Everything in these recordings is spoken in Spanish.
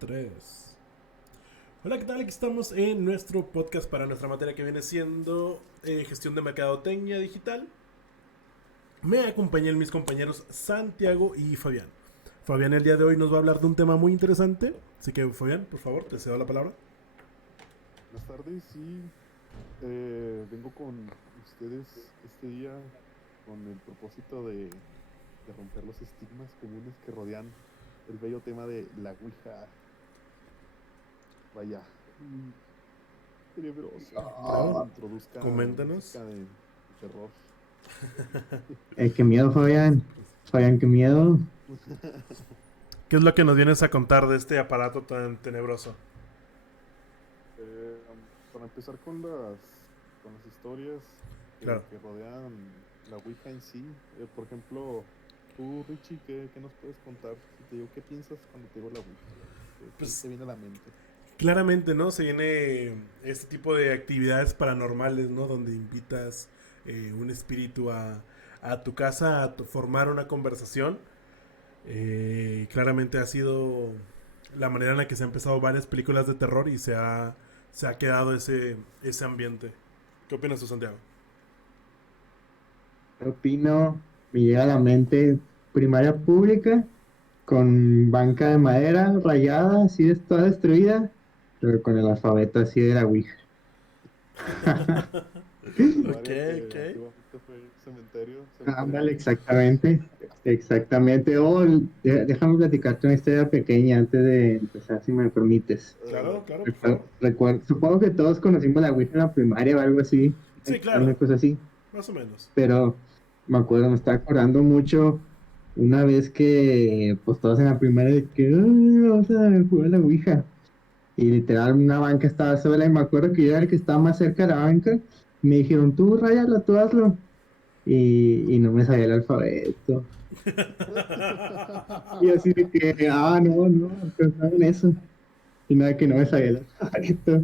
3. Hola, ¿qué tal? Aquí estamos en nuestro podcast para nuestra materia que viene siendo gestión de mercadotecnia digital. Me acompañan mis compañeros Santiago y Fabián. Fabián el día de hoy nos va a hablar de un tema muy interesante. Así que Fabián, por favor, te cedo la palabra. Buenas tardes, sí. Vengo con ustedes este día con el propósito de romper los estigmas comunes que rodean el bello tema de la Ouija. Vaya, muy tenebroso. No sé si Claro, introduzca coméntanos. música de terror. Qué miedo, Fabián. Fabián, qué miedo. ¿Qué es lo que nos vienes a contar de este aparato tan tenebroso? Para empezar con las historias Claro. que rodean la Ouija en sí, por ejemplo, tú, Richie, ¿qué nos puedes contar? Si te digo, ¿qué piensas cuando te digo la Ouija? ¿Qué Pues te viene a la mente? claramente, ¿no? Se viene este tipo de actividades paranormales, ¿no? Donde invitas un espíritu a tu casa a formar una conversación. Claramente ha sido la manera en la que se han empezado varias películas de terror y se ha quedado ese ambiente. ¿Qué opinas tú, Santiago? ¿Qué opino? Me llega a la mente primaria pública con banca de madera rayada, así toda destruida, pero con el alfabeto así de la Ouija. Ok, Primaria ok. que antiguamente fue cementerio, cementerio Ándale, mágico. exactamente. Exactamente. Déjame platicarte una historia pequeña antes de empezar, si me permites. Claro, Adelante. claro, por favor. Supongo que todos conocimos la Ouija en la primaria o algo así, Sí, una claro. cosa así. Más o menos. Pero me acuerdo, me estaba acordando mucho una vez que, pues todos en la primaria, de que "Ay, vamos a jugar a la Ouija". Y literal, una banca estaba sola, y me acuerdo que yo era el que estaba más cerca de la banca. Y me dijeron, tú, ráyalo, tú hazlo. Y no me sabía el alfabeto. Y así de que, no, pensaba en eso. Y nada, que no me sabía el alfabeto.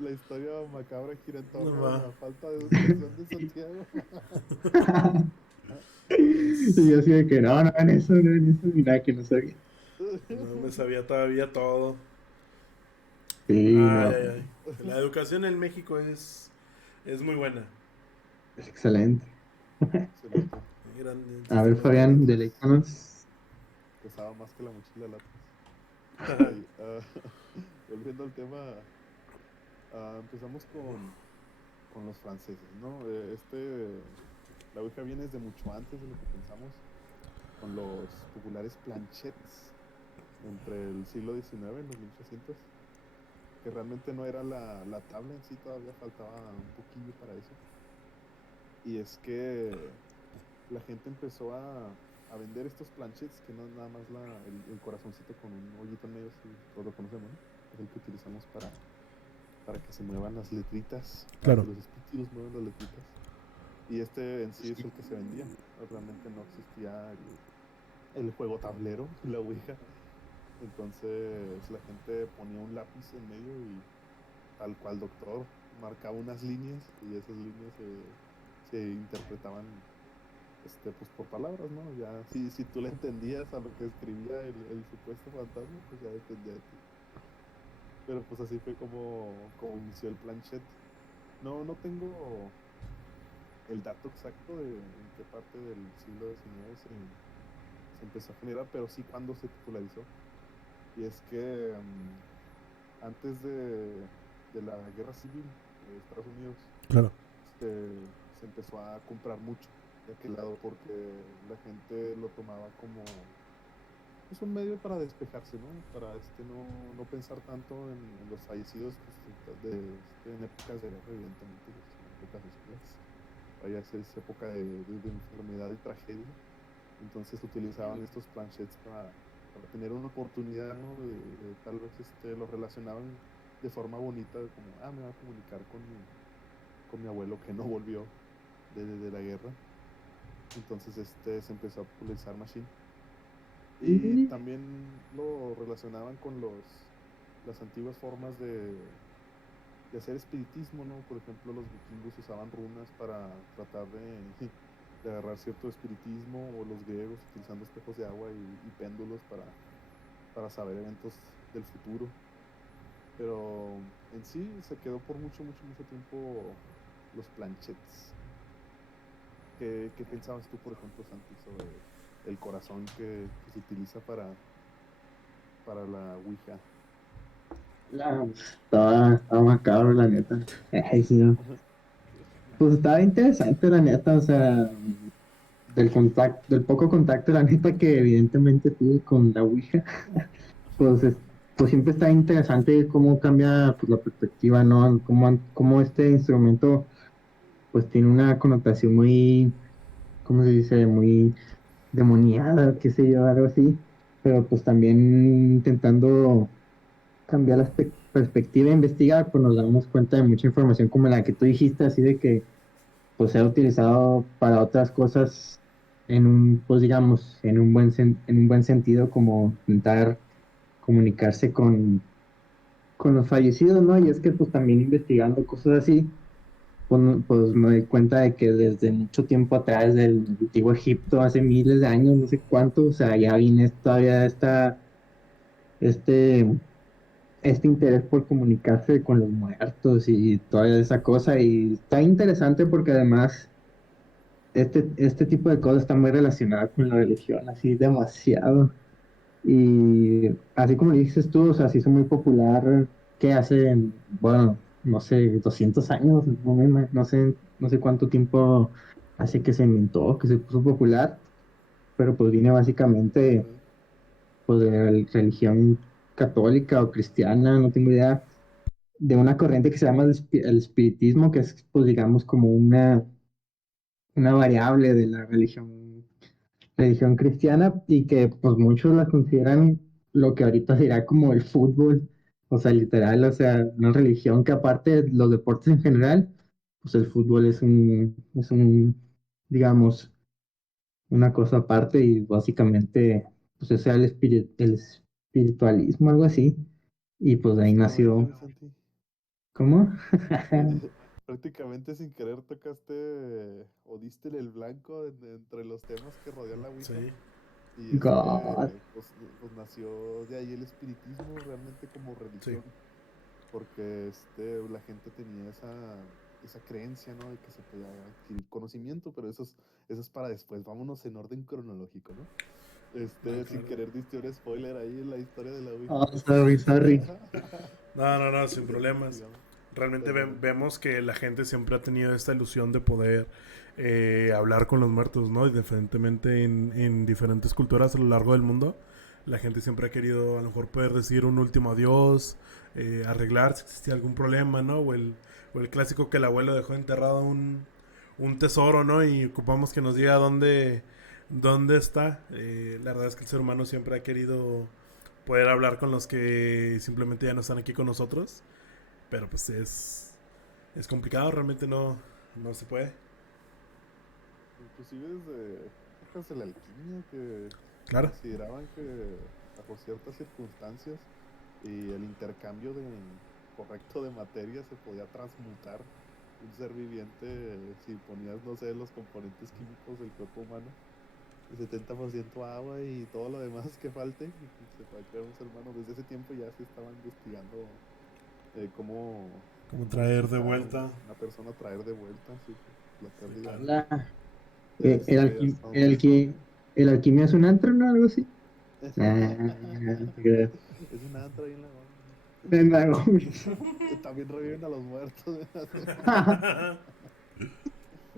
La historia macabra gira en No torno a va. la falta de educación de Santiago. Y yo así de que, no en eso, no en eso. Y nada, que no sabía. No me sabía todavía todo. Sí, Ay, no, ay, ay. La educación en México es muy buena. es excelente. Excelente. Grande, el A ver, sistema Fabián, educativo. deleítanos. Pesaba más que la mochila de látex. Ok, volviendo al tema, empezamos con los franceses, ¿no? La Ouija viene desde mucho antes de lo que pensamos, con los populares planchettes entre el siglo XIX, en los 1800, que realmente no era la tabla en sí, todavía faltaba un poquillo para eso. Y es que la gente empezó a vender estos planchets que no es nada más el corazoncito con un hoyito en medio, si todos lo conocemos, ¿no? Es el que utilizamos para que se muevan las letritas, para Claro. que los espíritus muevan las letritas. Y este en sí es el que se vendía. Realmente no existía el juego tablero, la Ouija. Entonces la gente ponía un lápiz en medio y tal cual doctor marcaba unas líneas y esas líneas se interpretaban pues por palabras, ¿no? Ya si tú le entendías a lo que escribía el supuesto fantasma, pues ya dependía de ti. Pero pues así fue como inició el planchet. No tengo el dato exacto de en qué parte del siglo XIX se empezó a generar, pero sí cuando se popularizó. Y es que antes de la guerra civil de Estados Unidos, Claro. se empezó a comprar mucho de aquel lado porque la gente lo tomaba como pues, un medio para despejarse, ¿no? Para no pensar tanto en los fallecidos pues, en épocas de guerra, evidentemente, pues, son épocas oscuras. Vaya, es época de enfermedad y tragedia. Entonces utilizaban estos planchets para tener una oportunidad, ¿no? Tal vez lo relacionaban de forma bonita, como, me voy a comunicar con mi abuelo que no volvió de la guerra. Entonces se empezó a popularizar Machine. Y también lo relacionaban con las antiguas formas de hacer espiritismo, ¿no? Por ejemplo, los vikingos usaban runas para tratar de agarrar cierto espiritismo, o los griegos utilizando espejos de agua y péndulos para saber eventos del futuro. Pero en sí se quedó por mucho, mucho, mucho tiempo los planchets. ¿Qué pensabas tú, por ejemplo, Santi, sobre el corazón que se utiliza para la Ouija? Estaba macabro, la neta. Ay, sí, no. Pues estaba interesante, la neta, o sea, del poco contacto, la neta, que evidentemente tuve con la Ouija, pues, pues siempre está interesante cómo cambia pues, la perspectiva, ¿no? Cómo este instrumento, pues tiene una connotación muy, ¿cómo se dice? Muy demoniada, qué sé yo, algo así, pero pues también intentando cambiar la perspectiva e investigar, pues nos damos cuenta de mucha información como la que tú dijiste, así de que pues se ha utilizado para otras cosas en un, pues digamos, en un buen sentido, como intentar comunicarse con los fallecidos, ¿no? Y es que pues también investigando cosas así, pues, pues me doy cuenta de que desde mucho tiempo atrás, del antiguo Egipto, hace miles de años, no sé cuánto, o sea, ya viene todavía este, este interés por comunicarse con los muertos y toda esa cosa, y está interesante porque además este tipo de cosas está muy relacionada con la religión, así demasiado. Y así como dices tú, o sea, se hizo muy popular que hace, bueno, no sé, 200 años, no sé cuánto tiempo hace que se inventó, que se puso popular, pero pues viene básicamente Sí. pues de la religión católica o cristiana, no tengo idea, de una corriente que se llama el espiritismo, que es pues digamos como una variable de la religión cristiana y que pues muchos la consideran lo que ahorita será como el fútbol, o sea, literal, o sea, una religión que aparte de los deportes en general, pues el fútbol digamos, una cosa aparte y básicamente, pues ese era el espiritualismo, algo así, y pues de ahí Es correcto, nació, mi Santi. ¿cómo? Prácticamente sin querer tocaste o diste el blanco entre los temas que rodean la Ouija. Sí, Y God. pues nació de ahí el espiritismo realmente como sí. religión, porque la gente tenía esa creencia, ¿no? De que se podía adquirir conocimiento, pero eso es para después. Vámonos en orden cronológico, ¿no? No, Sin claro. querer diste un spoiler ahí en la historia de la Ouija. Oh, sorry, sorry. No, no, no, sin Sigamos, problemas. sigamos. Realmente Pero, vemos que la gente siempre ha tenido esta ilusión de poder hablar con los muertos, ¿no? Y diferentemente en diferentes culturas a lo largo del mundo, la gente siempre ha querido a lo mejor poder decir un último adiós, arreglar si existía algún problema, ¿no? O el clásico que el abuelo dejó enterrado un tesoro, ¿no? Y ocupamos que nos diga dónde está. La verdad es que el ser humano siempre ha querido poder hablar con los que simplemente ya no están aquí con nosotros. Pero pues es complicado, realmente no se puede. inclusive desde épocas de la alquimia que Claro, consideraban que bajo ciertas circunstancias y el intercambio correcto de materia se podía transmutar un ser viviente si ponías, no sé, los componentes químicos del cuerpo humano, el 70% agua y todo lo demás que falte, y se puede crear un ser humano. Desde ese tiempo ya se estaba investigando como cómo traer de necesita vuelta. una persona traer de vuelta, sí, la Sí, pérdida. claro. Hola. Hasta donde... El alquimia es un antro, ¿no? Algo así. Ah, no te creas. Es un antro ahí en la Gómez. Venga, También reviven a los muertos.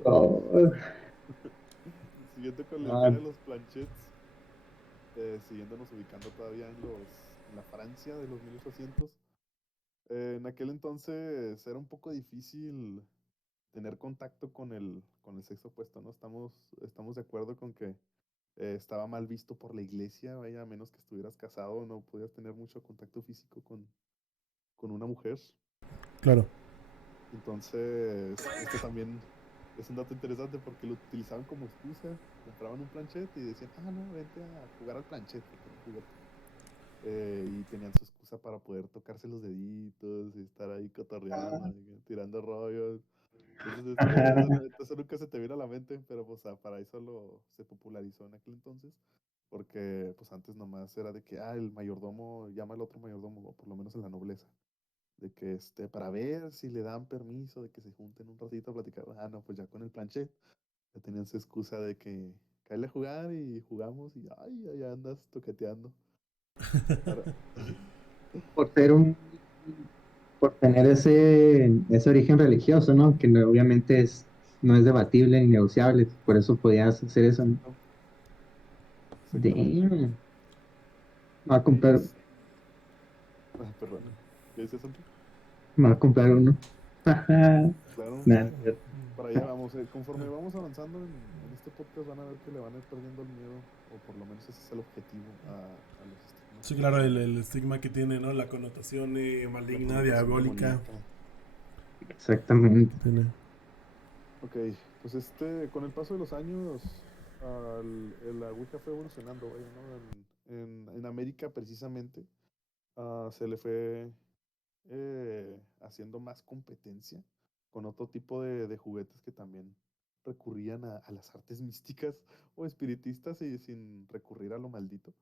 oh, Siguiendo con la ah, historia de los planchets, siguiéndonos ubicando todavía en la Francia de los 1800. En aquel entonces era un poco difícil tener contacto con el sexo opuesto, ¿no? Estamos de acuerdo con que estaba mal visto por la iglesia, vaya, a menos que estuvieras casado, no podías tener mucho contacto físico con una mujer. Claro. Entonces, esto también es un dato interesante porque lo utilizaban como excusa. Compraban un planchet y decían, ah, no, vente a jugar al planchet porque era un juguete. Y tenían su excusa para poder tocarse los deditos y estar ahí cotorreando, y tirando rollos. Entonces, eso nunca se te viene a la mente, pero pues para eso se popularizó en aquel entonces. Porque pues antes nomás era de que, el mayordomo llama al otro mayordomo, o por lo menos en la nobleza, de que para ver si le dan permiso de que se junten un ratito a platicar. No, pues ya con el planchet, ya tenían su excusa de que cáele a jugar y jugamos y ay, allá andas toqueteando. Ahora, Por ser por tener ese origen religioso, ¿no? Que obviamente no es debatible ni negociable, por eso podías hacer eso, ¿no? exactamente. Damn. Me va a Y comprar, perdón, ¿qué dices, Santi? me va a comprar uno. Ajá. Claro, Nada, para allá vamos. Conforme vamos avanzando en este podcast van a ver que le van a ir perdiendo el miedo, o por lo menos ese es el objetivo a los estigmas Sí, que claro, tiene el estigma que tiene, ¿no? La connotación la maligna, connotación diabólica demoníaca. exactamente. que tiene. Ok, pues con el paso de los años, la Ouija fue evolucionando, vaya, ¿no? En América precisamente, se le fue haciendo más competencia con otro tipo de juguetes que también recurrían a las artes místicas o espiritistas y sin recurrir a lo maldito,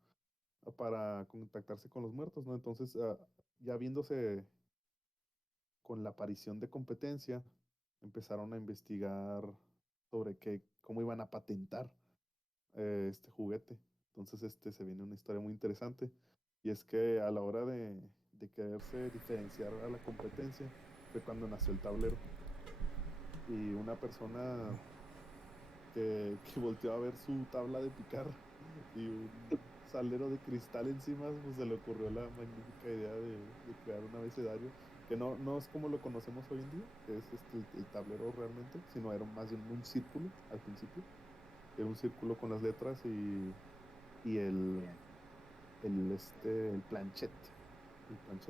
para contactarse con los muertos, ¿no? Entonces, ya viéndose con la aparición de competencia, empezaron a investigar sobre cómo iban a patentar este juguete. Entonces, se viene una historia muy interesante. Y es que a la hora de quererse diferenciar a la competencia, fue cuando nació el tablero. Y una persona que volteó a ver su tabla de picar y un salero de cristal encima, pues se le ocurrió la magnífica idea de crear un abecedario que no es como lo conocemos hoy en día, que es el tablero realmente, sino era más bien un círculo al principio. Era un círculo con las letras y el planchet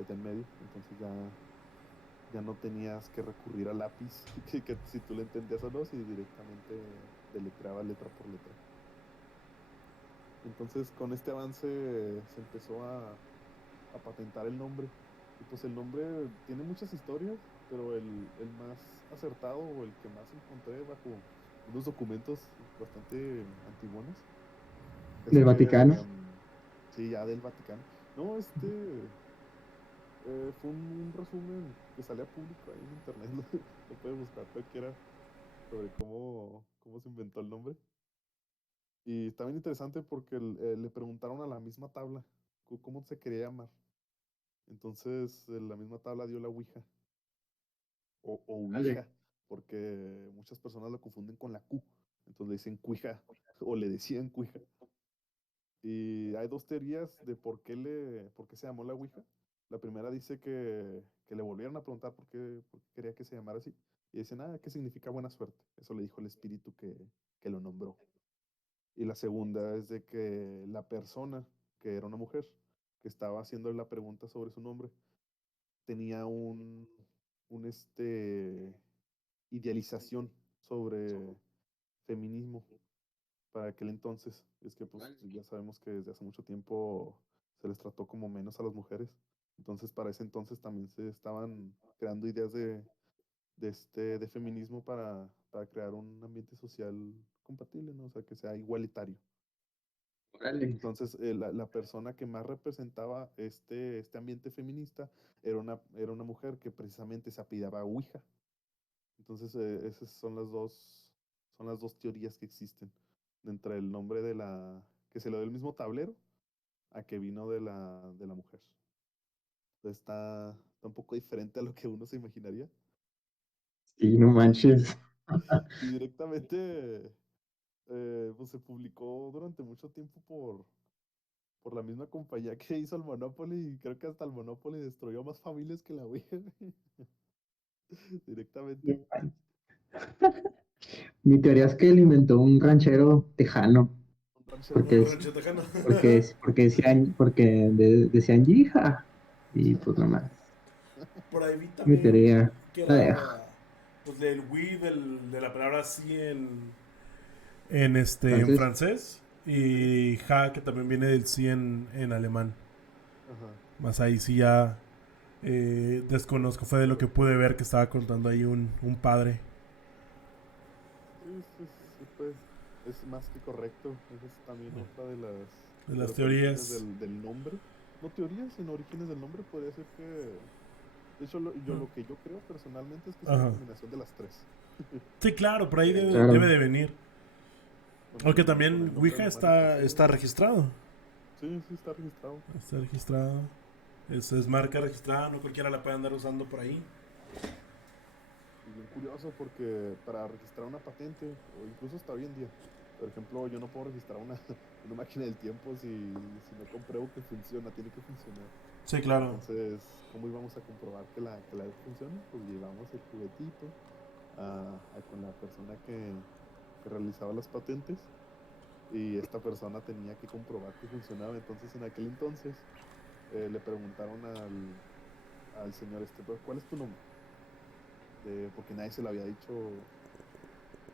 en medio. Entonces ya no tenías que recurrir al lápiz, que si tú le entendías o no, si directamente deletreaba letra por letra. Entonces, con este avance se empezó a patentar el nombre. Y pues el nombre tiene muchas historias, pero el más acertado o el que más encontré bajo unos documentos bastante antiguos es Del Vaticano. que, sí, ya del Vaticano. No, fue un resumen que sale a público ahí en internet, lo puede buscar cualquiera sobre cómo se inventó el nombre. Y está bien interesante porque le preguntaron a la misma tabla cómo se quería llamar. Entonces, la misma tabla dio la Ouija o Vale. Ouija, porque muchas personas lo confunden con la Q. Entonces le dicen Cuija o le decían Cuija. Y hay dos teorías de por qué se llamó la Ouija. La primera dice que le volvieron a preguntar por qué quería que se llamara así. Y dicen, que significa buena suerte. Eso le dijo el espíritu que lo nombró. Y la segunda es de que la persona, que era una mujer, que estaba haciendo la pregunta sobre su nombre, tenía un idealización sobre feminismo para aquel entonces. Es que pues ya sabemos que desde hace mucho tiempo se les trató como menos a las mujeres. Entonces para ese entonces también se estaban creando ideas de feminismo para crear un ambiente social compatible, ¿no? O sea, que sea igualitario. Órale. Entonces, la persona que más representaba este ambiente feminista era una mujer que precisamente se apellidaba Ouija. Entonces, esas son las dos teorías que existen entre el nombre que se le dio el mismo tablero a que vino de la mujer. Entonces, está un poco diferente a lo que uno se imaginaría. Sí, no Y, manches. y directamente, pues se publicó durante mucho tiempo por la misma compañía que hizo el Monopoly, y creo que hasta el Monopoly destruyó más familias que la Ouija No directamente. manches. Mi teoría es que él inventó un ranchero tejano, Un ranchero porque, Un tejano. rancho tejano. decían hija. Y pues nomás, Por ahí vi mi también teoría que la dejo. era pues del Wii, de la palabra sí en Entonces, francés. Sí, Y ja, que también viene del sí en alemán. ajá. Más ahí sí ya desconozco. Fue de lo que pude ver que estaba contando ahí un padre. Sí, sí, sí, pues. es más que correcto. Esa es también otra De de las los orígenes teorías. del nombre. No teorías, sino orígenes del nombre. Podría ser que. De hecho, lo que yo creo personalmente es que es una Ajá. combinación de las tres. Sí, claro, por ahí Eh, debe Claro. de venir. Aunque con también el nombre Ouija alemán, entonces. está registrado. Sí, sí, está registrado. Está registrado. Es marca registrada, no cualquiera la puede andar usando por ahí. Y bien curioso porque para registrar una patente, o incluso hasta hoy en día, por ejemplo, yo no puedo registrar una máquina del tiempo si no compruebo que funciona, tiene que funcionar. Sí, claro. Entonces, ¿cómo íbamos a comprobar que la funciona? Pues llevamos el juguetito con la persona que realizaba las patentes y esta persona tenía que comprobar que funcionaba. Entonces, en aquel entonces, le preguntaron al señor este, "Pero, ¿cuál es tu nombre?" Porque nadie se lo había dicho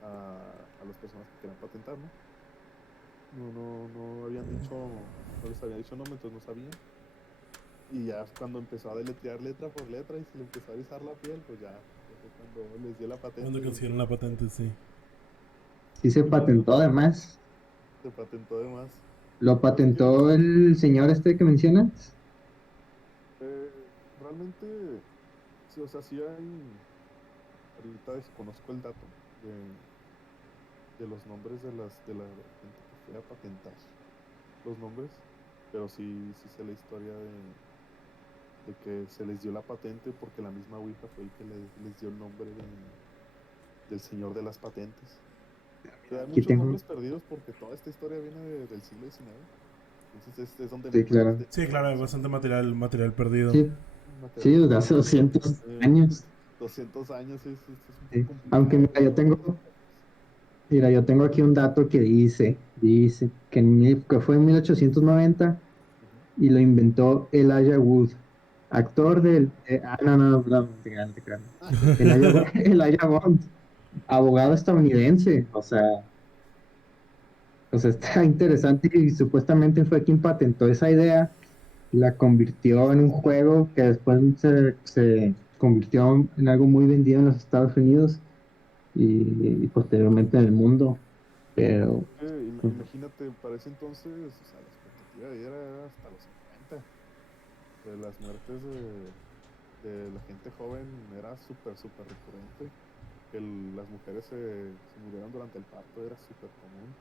a las personas que querían patentar, ¿no? No habían dicho, no les había dicho nombre, entonces no sabían. Y ya cuando empezó a deletrear letra por letra y se le empezó a erizar la piel, pues ya fue cuando les dio la Cuando patente y consiguieron la patente, sí. Sí se muy patentó curioso, además. se patentó de más. Lo Es que patentó el señor este que mencionas. realmente, sí, o sea, sí hay, ahorita desconozco el dato de, de los nombres de la gente que fue a patentar los nombres, pero sí sé la historia de que se les dio la patente porque la misma Ouija fue el que les dio el nombre del señor de las patentes. O sea, hay Aquí muchos tengo. nombres perdidos porque toda esta historia viene del siglo XIX. Entonces es donde Sí, más claro. de Sí, claro, hay información bastante hay. material perdido. Sí, Material sí, desde hace perdido. 200 Eh, años. 200 años es un poco Sí. Aunque complicado mira, yo tengo aquí un dato que dice que, que fue en 1890 Ujú. y lo inventó Elijah Wood, actor no, no, no, no, no te creas. Elijah Bond, abogado estadounidense, o sea, está interesante y supuestamente fue quien patentó esa idea, la convirtió en un juego que después se convirtió en algo muy vendido en los Estados Unidos y posteriormente en el mundo, pero pues, Imagínate, para ese entonces, o sea, la expectativa de vida era hasta los 50. Las muertes de la gente joven era súper recurrente. Que las mujeres se murieran durante el parto era súper común.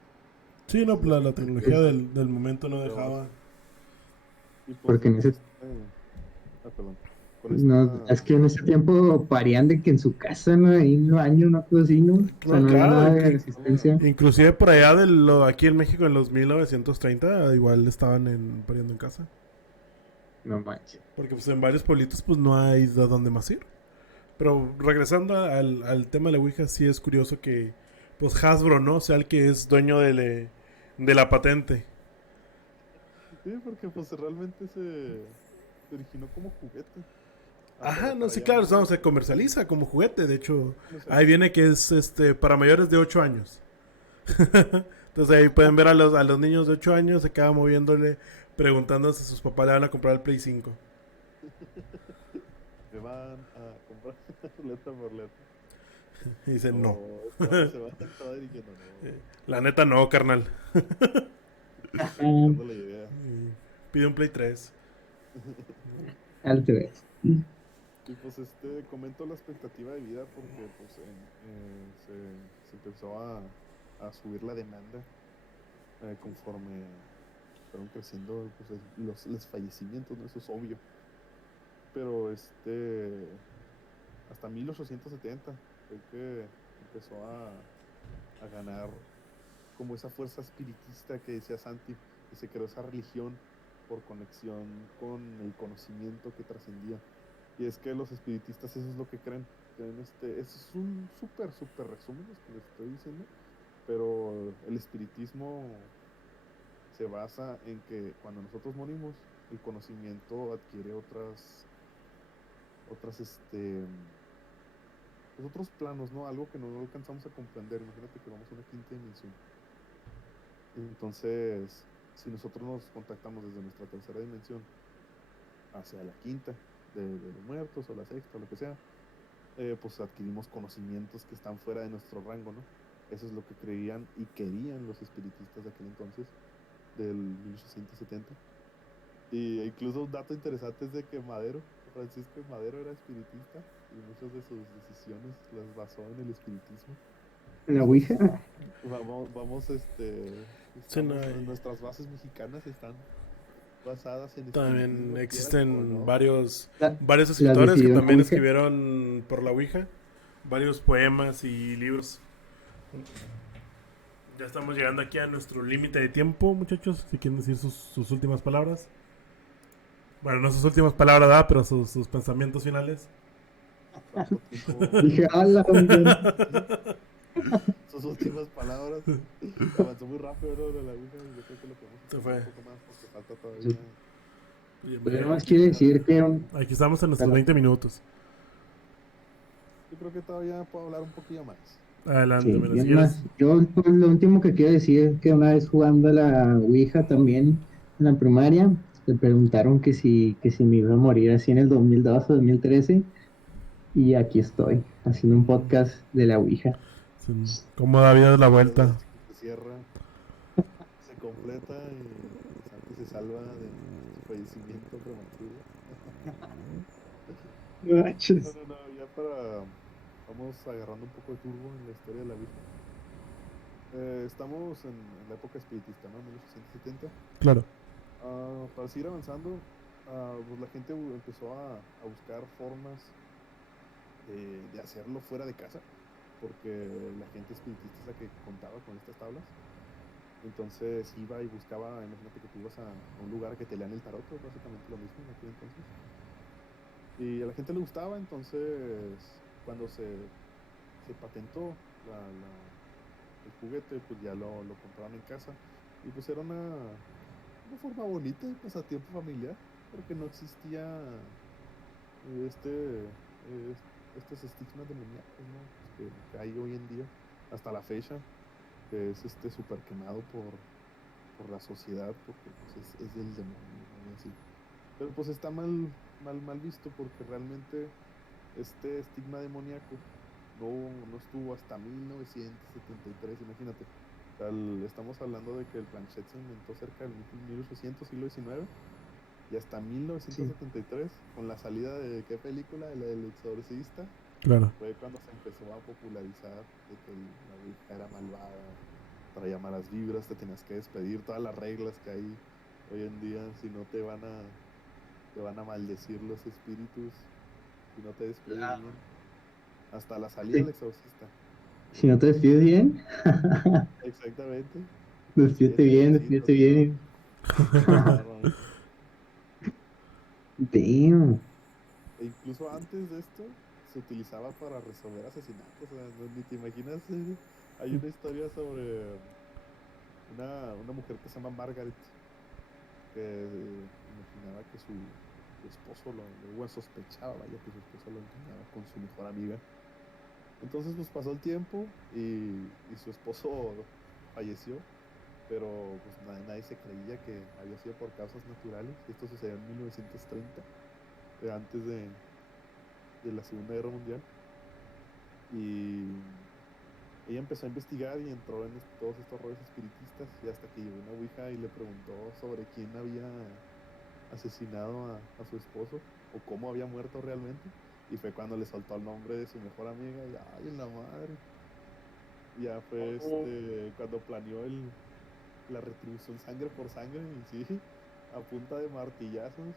Sí, no, Entonces pues la la tecnología expectativa del momento no de dejaba. base. Y pues porque en ese perdón, con no, esta, es que en ese tiempo parían de que en su casa, ¿no? Ahí en el baño, una cosa así, ¿no? O sea, No, no había claro, nada de resistencia. inclusive por allá aquí en México en los 1930 igual estaban pariendo en casa. No manches. Porque pues en varios pueblitos pues no hay de dónde más ir. Pero regresando al tema de la Ouija, sí es curioso que pues Hasbro, ¿no? Sea el que es dueño de la patente. sí, porque pues realmente se originó como juguete. Ajá, no, Para sí, allá claro, en no, se comercializa como juguete. De hecho, ahí comercializa. viene que es para mayores de 8 años. Entonces ahí pueden ver a los niños de 8 años, se quedan moviéndole, preguntando si sus papás le van a comprar el Play 5. Me van a comprar letra por letra. Y dicen no. No, se va dirigiendo, no. La neta no, carnal. Criticando la idea. Pide un Play 3. Al revés. Y pues comento la expectativa de vida porque pues se empezó a subir la demanda conforme fueron creciendo pues, los fallecimientos, ¿no? Eso es obvio. Pero hasta 1870 fue que empezó a ganar como esa fuerza espiritista que decía Santi, y se creó esa religión por conexión con el conocimiento que trascendía. Y es que los espiritistas eso es lo que creen. Eso es un súper resumen de lo que les estoy diciendo, pero el espiritismo se basa en que cuando nosotros morimos, el conocimiento adquiere otras, pues otros planos, ¿no? Algo que no alcanzamos a comprender. Imagínate que vamos a una quinta dimensión. Entonces, si nosotros nos contactamos desde nuestra tercera dimensión hacia la quinta de los muertos o la sexta o lo que sea, pues adquirimos conocimientos que están fuera de nuestro rango, ¿no? Eso es lo que creían y querían los espiritistas de aquel entonces, del 1870. Y incluso un dato interesante es de que Francisco de Madero era espiritista y muchas de sus decisiones las basó en el espiritismo. En la Entonces, Ouija. Sí, no, nuestras bases mexicanas están basadas en también espiritismo, quieras o existen no. varios La- varios las escritores que decidió en la también Ouija. escribieron por la Ouija varios poemas y libros. Ya estamos llegando aquí a nuestro límite de tiempo, muchachos. Si quieren decir sus últimas palabras. Bueno, no sus últimas palabras, ¿verdad? Pero sus pensamientos finales. ¿Cuánto tiempo? Dije, ala, hombre. Sus últimas palabras. Avanzó muy rápido, ¿no? De la Ouija. Yo creo que lo podemos Se extender fue. un poco más porque falta todavía. Yo nomás quiero decir que Aquí estamos en nuestros Perdón. 20 minutos. Yo creo que todavía puedo hablar un poquillo más. Adelante, sí, pero yo si quieres. nomás, yo pues, lo último que quiero decir es que una vez jugando a la Ouija también en la primaria, le preguntaron que si me iba a morir así en el 2012 o 2013 y aquí estoy haciendo un podcast de la Ouija. ¿Cómo da vida la El vuelta? ciclo se cierra, se completa y Santi se salva de su fallecimiento prematuro. No, ya para. Vamos agarrando un poco de turbo en la historia de la Ouija. Estamos en la época espiritista, ¿no? 1870. Claro. Para seguir avanzando, pues la gente empezó a buscar formas de hacerlo fuera de casa, porque la gente espiritista es la que contaba con estas tablas. Entonces iba y buscaba, imagínate que tú ibas a un lugar que te lean el tarot, pues básicamente lo mismo en aquel entonces. Y a la gente le gustaba, entonces cuando se patentó el juguete, pues ya lo compraron en casa. Y pues era una forma bonita de pasatiempo familiar, porque no existía estos estigmas demoníacos, ¿no? Que hay hoy en día, hasta la fecha, que es súper quemado por la sociedad, porque pues, es del demonio, ¿no? Y así. Pero pues está mal visto, porque realmente este estigma demoníaco no estuvo hasta 1973, imagínate. Estamos hablando de que el planchet se inventó cerca del 1800, siglo XIX, y hasta Sí. 1973, con la salida de ¿qué película? De la del Exorcista, Claro. fue cuando se empezó a popularizar de que la Ouija era malvada, traía malas vibras, te tenías que despedir, todas las reglas que hay hoy en día, si no te van a maldecir los espíritus, si no te despides bien, hasta la salida del Exorcista. Si no te despides bien, Exactamente. despídete bien, despídete bien. No. Damn. E incluso antes de esto se utilizaba para resolver asesinatos. O sea, ni te imaginas. Hay una historia sobre una mujer que se llama Margaret, que imaginaba que su esposo bueno, sospechaba, vaya, que su esposo lo engañaba con su mejor amiga. Entonces pues pasó el tiempo y su esposo falleció, pero pues nadie se creía que había sido por causas naturales. Esto sucedió en 1930, antes de la Segunda Guerra Mundial. Y ella empezó a investigar y entró en todos estos rollos espiritistas, y hasta que llegó una ouija y le preguntó sobre quién había asesinado a su esposo o cómo había muerto realmente, y fue cuando le soltó el nombre de su mejor amiga y ¡ay, en la madre! Ya fue cuando planeó la retribución sangre por sangre, y sí, a punta de martillazos.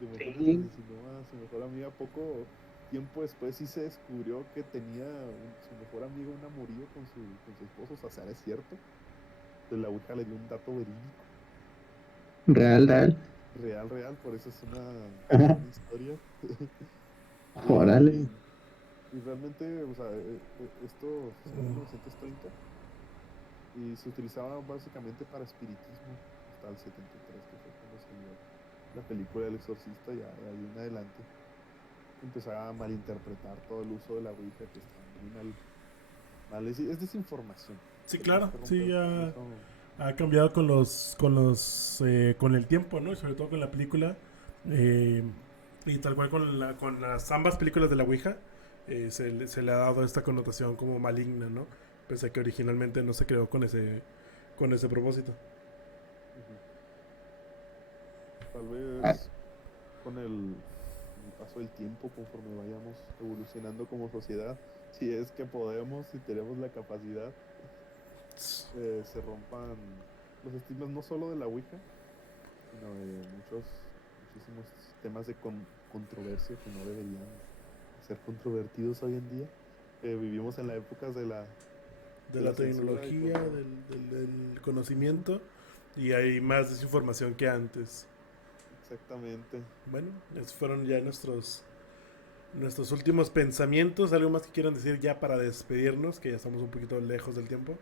¿Te imaginas? Asesinó a su mejor amiga. Poco tiempo después sí se descubrió que tenía su mejor amigo un amorío con su esposo. O sea, es cierto. Entonces la ouija le dio un dato verídico. Real. Real, por eso es una historia. Órale. Y realmente, o sea, esto sucedió en 1930 y se utilizaba básicamente para espiritismo hasta el 73, que fue cuando salió la película El Exorcista. Ya de ahí en adelante empezaba a malinterpretar todo el uso de la ouija, que está muy mal. Es desinformación. Sí, Tenemos claro. que romper Sí, con ya eso. ha cambiado con el tiempo, ¿no? Y sobre todo con la película. Y tal cual con las ambas películas de la Ouija, se le ha dado esta connotación como maligna, ¿no? pese a que originalmente no se creó con ese propósito. Tal Ah, vez con el paso del tiempo, conforme vayamos evolucionando como sociedad, si es que podemos, si tenemos la capacidad, se rompan los estigmas no solo de la Ouija, sino de muchísimos temas de controversia que no deberían ser controvertidos hoy en día. Vivimos en la época De de la la censura y tecnología, cuando... del Ujú, conocimiento, y hay más desinformación que antes. exactamente. Bueno, esos fueron ya nuestros últimos pensamientos. ¿Algo más que quieran decir ya para despedirnos? Que ya estamos un poquito lejos del tiempo.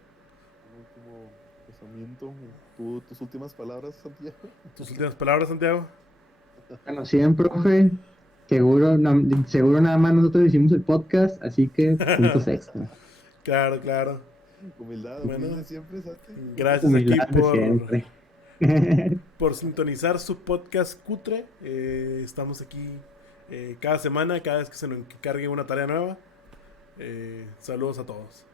Un último pensamiento. Tus últimas palabras, Santiago. ¿Tus últimas palabras, Santiago? bueno, siempre, profe. Seguro, seguro nada más nosotros hicimos el podcast, así que puntos extra. Claro, claro. Humildad, Bueno, humilde siempre, Santi. gracias aquí Humildad de siempre. por sintonizar su podcast cutre. Estamos aquí cada semana, cada vez que se nos encargue una tarea nueva. Saludos a todos.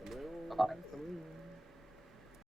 Hasta luego. Hasta luego.